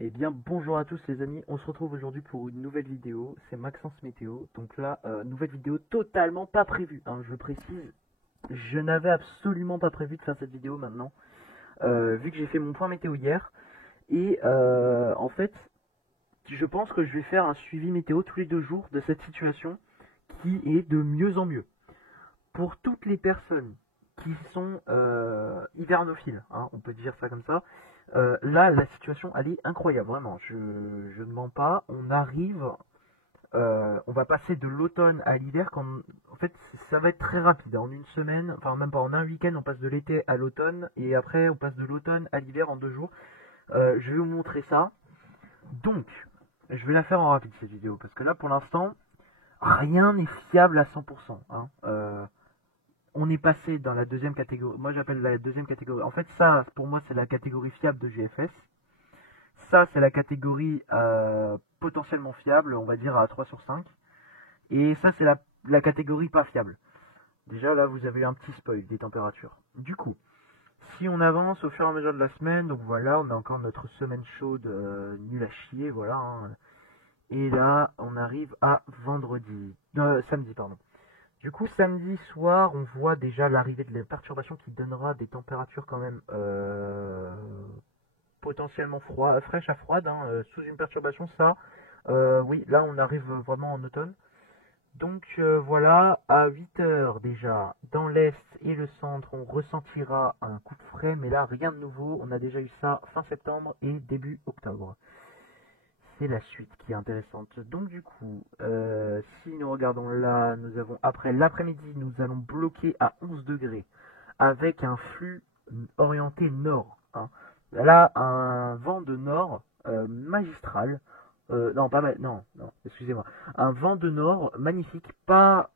Eh bien, bonjour à tous les amis, on se retrouve aujourd'hui pour une nouvelle vidéo, c'est Maxence Météo. Donc là, nouvelle vidéo totalement pas prévue, hein, je précise, je n'avais absolument pas prévu de faire cette vidéo maintenant, vu que j'ai fait mon point météo hier. Et en fait, je pense que je vais faire un suivi météo tous les 2 jours de cette situation qui est de mieux en mieux. Pour toutes les personnes qui sont hivernophiles, hein, on peut dire ça comme ça, là, la situation, elle est incroyable, vraiment. Je ne mens pas. On arrive, on va passer de l'automne à l'hiver. En fait, ça va être très rapide. En une semaine, enfin même pas en un week-end, on passe de l'été à l'automne. Et après, on passe de l'automne à l'hiver en 2 jours. Je vais vous montrer ça. Donc, je vais la faire en rapide cette vidéo. Parce que là, pour l'instant, rien n'est fiable à 100%. Hein. On est passé dans la deuxième catégorie. Moi, j'appelle la deuxième catégorie. En fait, ça, pour moi, c'est la catégorie fiable de GFS. Ça, c'est la catégorie potentiellement fiable, on va dire à 3 sur 5. Et ça, c'est la catégorie pas fiable. Déjà, là, vous avez un petit spoil des températures. Du coup, si on avance au fur et à mesure de la semaine, donc voilà, on a encore notre semaine chaude nulle à chier, voilà. Hein. Et là, on arrive à vendredi. Samedi, pardon. Du coup, samedi soir, on voit déjà l'arrivée de la perturbation qui donnera des températures quand même potentiellement fraîches à froides, hein, sous une perturbation, ça. Oui, là, on arrive vraiment en automne. Donc voilà, à 8 heures déjà, dans l'est et le centre, on ressentira un coup de frais, mais là, rien de nouveau. On a déjà eu ça fin septembre et début octobre. C'est la suite qui est intéressante. Donc du coup, si nous regardons là, nous avons après l'après-midi, nous allons bloquer à 11 degrés avec un flux orienté nord. Hein. Là, un vent de nord magistral. Non, pas mal. Non, non, excusez-moi. Un vent de nord magnifique, pas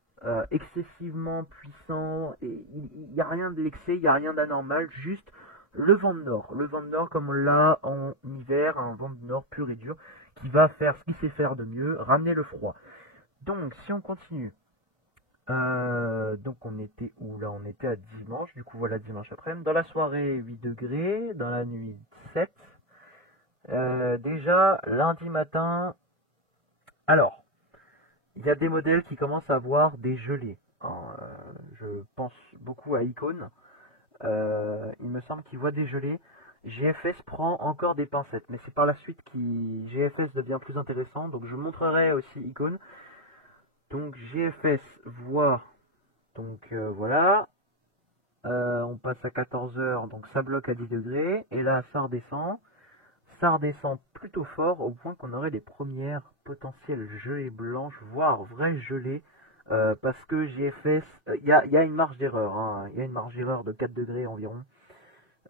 excessivement puissant. Il n'y a rien d'excès, il n'y a rien d'anormal, juste le vent de nord. Le vent de nord comme on l'a en hiver, un vent de nord pur et dur qui va faire ce qu'il sait faire de mieux, ramener le froid. Donc, si on continue, donc on était où là? On était à dimanche, du coup voilà dimanche après-midi. Dans la soirée, 8 degrés, dans la nuit, 7. Déjà, lundi matin, alors, il y a des modèles qui commencent à avoir des gelées. Hein, je pense beaucoup à Icon. Il me semble qu'il voit des gelées. GFS prend encore des pincettes, mais c'est par la suite que GFS devient plus intéressant. Donc je montrerai aussi Icon. Donc GFS voit, donc voilà, on passe à 14 heures, donc ça bloque à 10 degrés, et là ça redescend plutôt fort au point qu'on aurait des premières potentielles gelées blanches, voire vraies gelées, parce que GFS, il y a une marge d'erreur, hein, il y a une marge d'erreur de 4 degrés environ,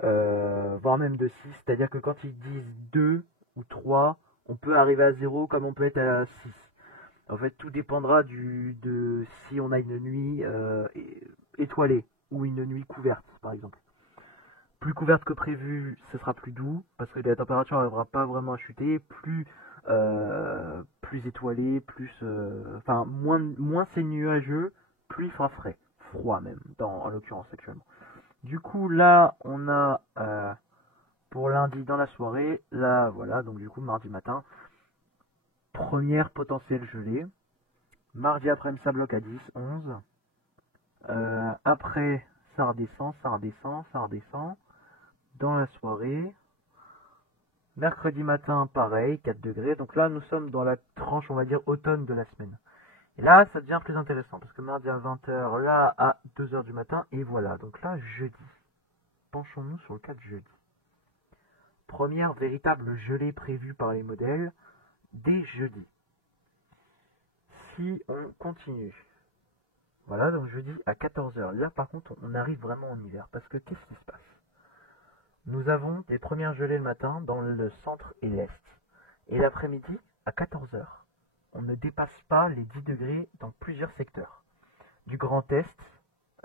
voire même de 6, c'est-à-dire que quand ils disent 2 ou 3, on peut arriver à 0 comme on peut être à 6. En fait, tout dépendra de si on a une nuit étoilée ou une nuit couverte, par exemple. Plus couverte que prévu, ce sera plus doux, parce que la température n'arrivera pas vraiment à chuter. Plus étoilé, enfin, moins c'est nuageux, plus il fera frais. Froid même, en l'occurrence actuellement. Du coup, là, on a pour lundi dans la soirée, là, voilà, donc du coup, mardi matin, première potentielle gelée. Mardi après-midi, ça bloque à 10, 11. Après, ça redescend, ça redescend, ça redescend. Dans la soirée. Mercredi matin, pareil, 4 degrés. Donc là, nous sommes dans la tranche, on va dire, automne de la semaine. Et là, ça devient plus intéressant, parce que mardi à 20 h, là, à 2 h du matin, et voilà. Donc là, jeudi. Penchons-nous sur le cas de jeudi. Première véritable gelée prévue par les modèles, dès jeudi. Si on continue. Voilà, donc jeudi à 14 h. Là, par contre, on arrive vraiment en hiver, parce que qu'est-ce qui se passe? Nous avons des premières gelées le matin dans le centre et l'est. Et l'après-midi, à 14 h. On ne dépasse pas les 10 degrés dans plusieurs secteurs. Du Grand Est,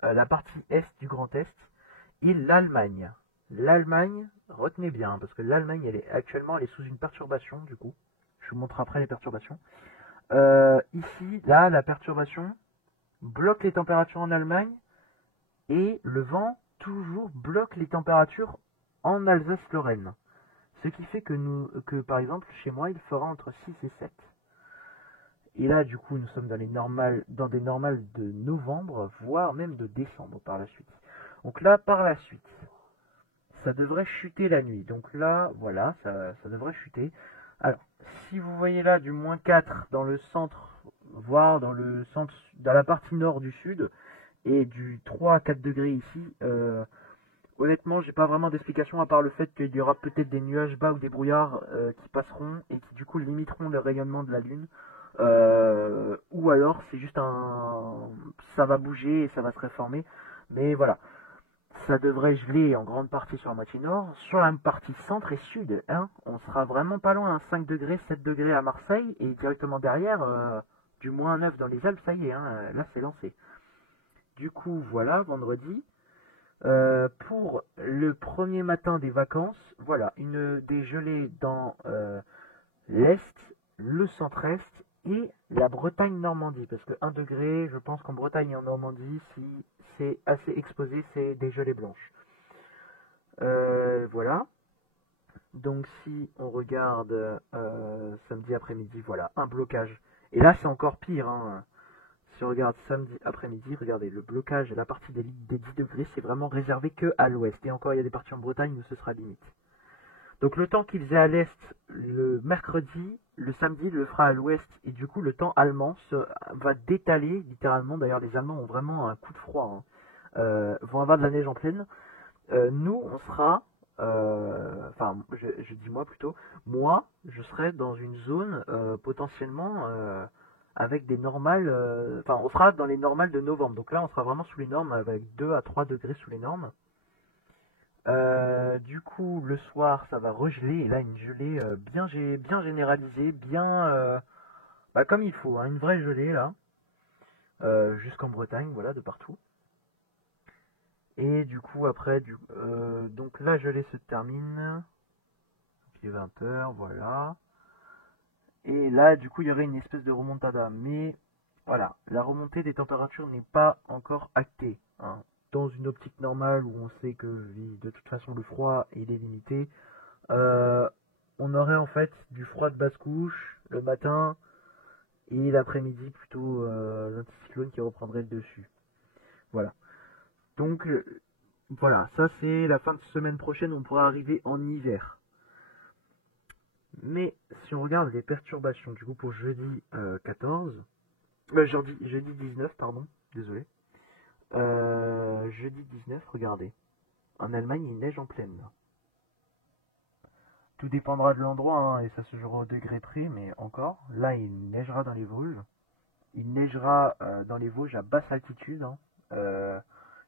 la partie Est du Grand Est, et l'Allemagne. L'Allemagne, retenez bien, parce que l'Allemagne, elle est sous une perturbation, du coup. Je vous montre après les perturbations. Ici, là, la perturbation bloque les températures en Allemagne, et le vent, toujours, bloque les températures en Alsace-Lorraine. Ce qui fait que par exemple, chez moi, il fera entre 6 et 7. Et là, du coup, nous sommes dans des normales de novembre, voire même de décembre par la suite. Donc là, par la suite, ça devrait chuter la nuit. Donc là, voilà, ça devrait chuter. Alors, si vous voyez là du -4 dans le centre, voire dans le centre, dans la partie nord du sud, et du 3 à 4 degrés ici, honnêtement, j'ai pas vraiment d'explication à part le fait qu'il y aura peut-être des nuages bas ou des brouillards qui passeront et qui du coup limiteront le rayonnement de la Lune. Ou alors c'est juste ça va bouger et ça va se réformer. Mais voilà, ça devrait geler en grande partie sur la moitié nord. Sur la partie centre et sud, hein, on sera vraiment pas loin, hein, 5 degrés, 7 degrés à Marseille et directement derrière, du -9 dans les Alpes, ça y est, hein, là c'est lancé. Du coup, voilà, vendredi. Pour le premier matin des vacances, voilà, des gelées dans l'Est, le centre-Est et la Bretagne-Normandie. Parce que 1 degré, je pense qu'en Bretagne et en Normandie, si c'est assez exposé, c'est des gelées blanches. Voilà. Donc si on regarde samedi après-midi, voilà, un blocage. Et là, c'est encore pire, hein. Si on regarde samedi après-midi, regardez, le blocage et la partie des 10 degrés, c'est vraiment réservé que à l'ouest. Et encore, il y a des parties en Bretagne où ce sera limite. Donc le temps qu'il faisait à l'est le mercredi, le samedi le fera à l'ouest. Et du coup, le temps allemand va détaler, littéralement. D'ailleurs, les Allemands ont vraiment un coup de froid, hein. Vont avoir de la neige en pleine. Nous, on sera... Enfin, je dis moi plutôt. Moi, je serai dans une zone potentiellement... avec des normales, enfin on sera dans les normales de novembre, donc là on sera vraiment sous les normes avec 2 à 3 degrés sous les normes. Du coup le soir ça va regeler, et là une gelée bien généralisée, bien comme il faut, hein, une vraie gelée là, jusqu'en Bretagne, voilà, de partout. Et du coup après, donc la gelée se termine, il est 20h, voilà. Et là, du coup, il y aurait une espèce de remontada. Mais voilà, la remontée des températures n'est pas encore actée, hein. Dans une optique normale où on sait que de toute façon le froid il est limité, on aurait en fait du froid de basse couche le matin et l'après-midi plutôt l'anticyclone qui reprendrait le dessus. Voilà. Donc voilà, ça c'est la fin de semaine prochaine, on pourra arriver en hiver. Mais si on regarde les perturbations du coup pour jeudi 14, jeudi 19, pardon, désolé. Jeudi 19, regardez. En Allemagne, il neige en pleine. Là. Tout dépendra de l'endroit, hein, et ça se jouera au degré près, mais encore. Là, il neigera dans les Vosges. Il neigera dans les Vosges à basse altitude, hein,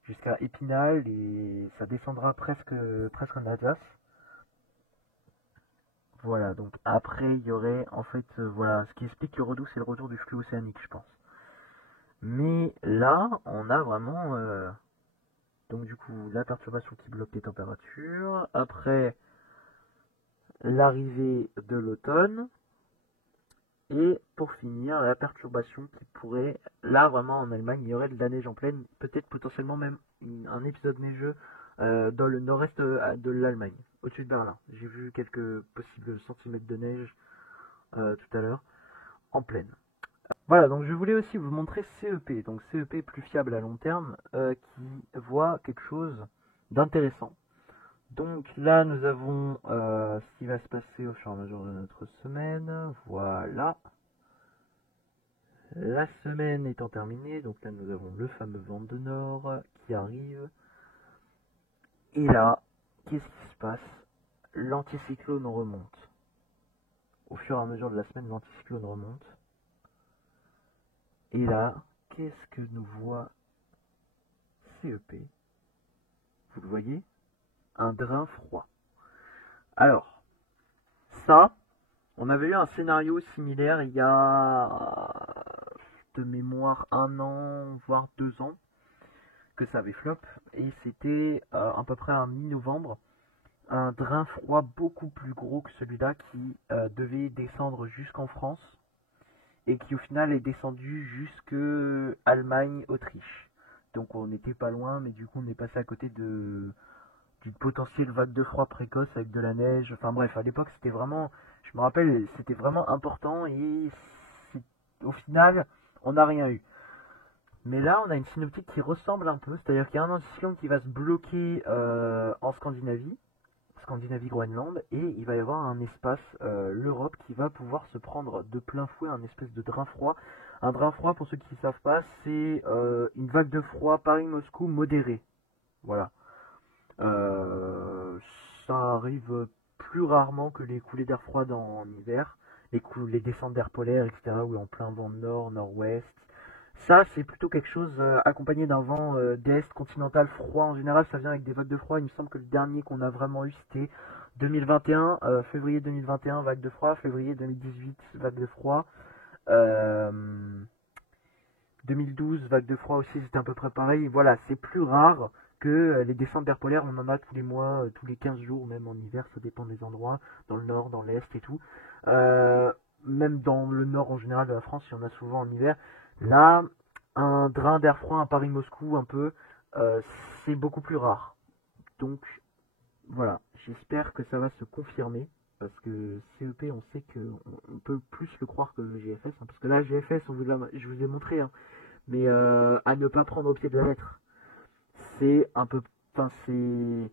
jusqu'à Épinal, et ça descendra presque en Alsace. Voilà, donc après, il y aurait, en fait, voilà, ce qui explique le redout, c'est le retour du flux océanique, je pense. Mais là, on a vraiment, donc du coup, la perturbation qui bloque les températures. Après, l'arrivée de l'automne. Et pour finir, la perturbation qui pourrait, là vraiment en Allemagne, il y aurait de la neige en pleine, peut-être potentiellement même un épisode neigeux dans le nord-est de l'Allemagne, au-dessus de Berlin. J'ai vu quelques possibles centimètres de neige tout à l'heure, en pleine. Voilà, donc je voulais aussi vous montrer CEP, donc CEP plus fiable à long terme, qui voit quelque chose d'intéressant. Donc là, nous avons ce qui va se passer au fur et à mesure de notre semaine. Voilà. La semaine étant terminée, donc là, nous avons le fameux vent de nord qui arrive. Et là, qu'est-ce qui se passe? L'anticyclone remonte. Au fur et à mesure de la semaine, l'anticyclone remonte. Et là, qu'est-ce que nous voit CEP? Vous le voyez? Un drain froid. Alors, ça, on avait eu un scénario similaire il y a de mémoire 1 an, voire 2 ans, que ça avait flop, et c'était à peu près en mi-novembre, un drain froid beaucoup plus gros que celui-là qui devait descendre jusqu'en France, et qui au final est descendu jusque Allemagne, Autriche. Donc on n'était pas loin, mais du coup on est passé à côté d'une potentielle vague de froid précoce avec de la neige. Enfin bref, à l'époque c'était vraiment, je me rappelle, c'était vraiment important et au final, on n'a rien eu. Mais là, on a une synoptique qui ressemble un peu, c'est-à-dire qu'il y a un anticyclone qui va se bloquer en Scandinavie-Groenland, et il va y avoir un espace, l'Europe, qui va pouvoir se prendre de plein fouet un espèce de drain froid. Un drain froid, pour ceux qui ne savent pas, c'est une vague de froid Paris-Moscou modérée. Voilà. Euh, Ça arrive plus rarement que les coulées d'air froid en hiver, les descentes d'air polaire, etc., ou en plein vent nord, nord-ouest. Ça, c'est plutôt quelque chose accompagné d'un vent d'est continental froid. En général, ça vient avec des vagues de froid. Il me semble que le dernier qu'on a vraiment eu, c'était 2021, février 2021, vague de froid, février 2018, vague de froid. Euh, 2012, vague de froid aussi, c'était à peu près pareil. Voilà, c'est plus rare que les descentes d'air polaire, on en a tous les mois, tous les 15 jours, même en hiver, ça dépend des endroits, dans le nord, dans l'est et tout. Même dans le nord en général de la France, il y en a souvent en hiver. Là, un drain d'air froid à Paris-Moscou, un peu, c'est beaucoup plus rare. Donc, voilà, j'espère que ça va se confirmer. Parce que CEP, on sait qu'on peut plus le croire que le GFS. Hein, parce que là, GFS, je vous ai montré, hein, mais à ne pas prendre au pied de la lettre. C'est un peu, enfin c'est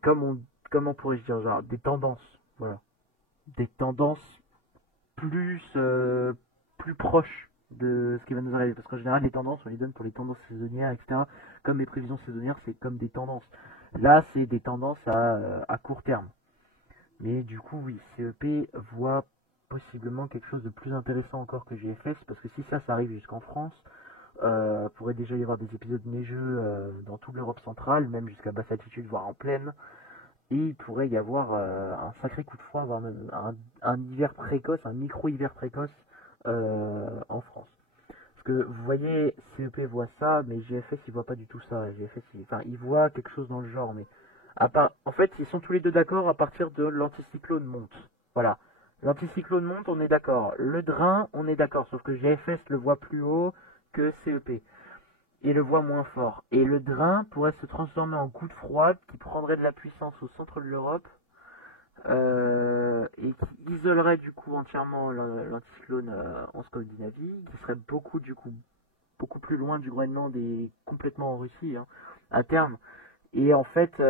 comment pourrais-je dire, genre des tendances, voilà, des tendances plus proches de ce qui va nous arriver. Parce qu'en général, les tendances, on les donne pour les tendances saisonnières, etc. Comme les prévisions saisonnières, c'est comme des tendances. Là, c'est des tendances à court terme. Mais du coup, oui, CEP voit possiblement quelque chose de plus intéressant encore que GFS, parce que si ça arrive jusqu'en France, pourrait déjà y avoir des épisodes neigeux dans toute l'Europe centrale, même jusqu'à basse altitude, voire en plaine. Et il pourrait y avoir un sacré coup de froid, voire même un hiver précoce, un micro-hiver précoce en France. Parce que vous voyez, CEP voit ça, mais GFS il voit pas du tout ça. GFS, il voit quelque chose dans le genre, mais en fait, ils sont tous les deux d'accord à partir de l'anticyclone monte. Voilà. L'anticyclone monte, on est d'accord. Le drain, on est d'accord, sauf que GFS le voit plus haut que CEP. Et le voit moins fort. Et le drain pourrait se transformer en coup de froid qui prendrait de la puissance au centre de l'Europe et qui isolerait du coup entièrement l'anticyclone en Scandinavie, qui serait beaucoup plus loin du Groenland et complètement en Russie hein, à terme. Et en fait,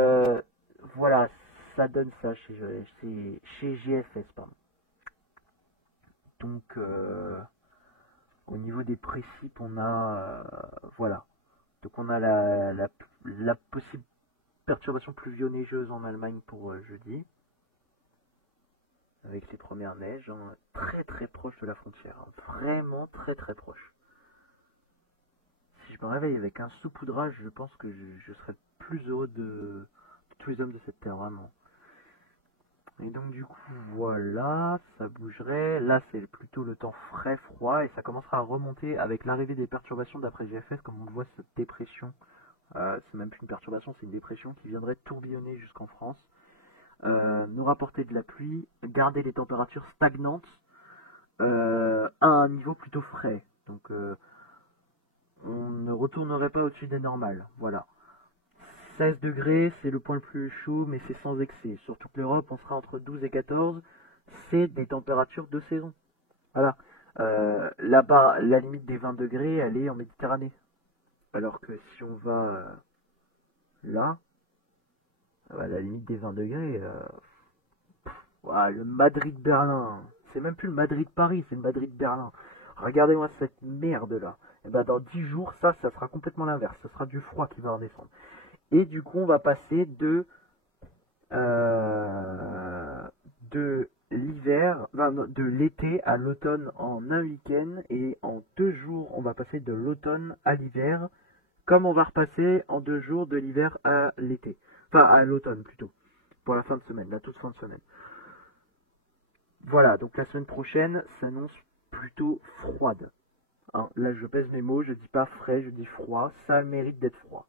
voilà, ça donne ça chez GFS, pardon. Donc, au niveau des principes, on a, voilà. Donc on a la possible perturbation pluvio-neigeuse en Allemagne pour jeudi, avec les premières neiges, hein, très très proche de la frontière, hein, vraiment très très proche. Si je me réveille avec un saupoudrage, je pense que je serais plus heureux de tous les hommes de cette terre, vraiment. Et donc du coup, voilà, ça bougerait. Là, c'est plutôt le temps frais, froid, et ça commencera à remonter avec l'arrivée des perturbations d'après GFS, comme on le voit, cette dépression. C'est même plus une perturbation, c'est une dépression qui viendrait tourbillonner jusqu'en France. Nous rapporter de la pluie, garder les températures stagnantes à un niveau plutôt frais. Donc, on ne retournerait pas au-dessus des normales. Voilà. 16 degrés, c'est le point le plus chaud, mais c'est sans excès. Sur toute l'Europe, on sera entre 12 et 14. C'est des températures de saison. Voilà. Là-bas, la limite des 20 degrés, elle est en Méditerranée. Alors que si on va là, la limite des 20 degrés, voilà, le Madrid-Berlin. C'est même plus le Madrid-Paris, c'est le Madrid-Berlin. Regardez-moi cette merde là. Et ben dans 10 jours, ça sera complètement l'inverse. Ce sera du froid qui va en descendre. Et du coup, on va passer de l'hiver, de l'été à l'automne en un week-end, et en 2 jours, on va passer de l'automne à l'hiver, comme on va repasser en 2 jours de l'hiver à l'été. Enfin, à l'automne plutôt, pour la fin de semaine, la toute fin de semaine. Voilà, donc la semaine prochaine s'annonce plutôt froide. Hein, là, je pèse mes mots, je dis pas frais, je dis froid, ça a le mérite d'être froid.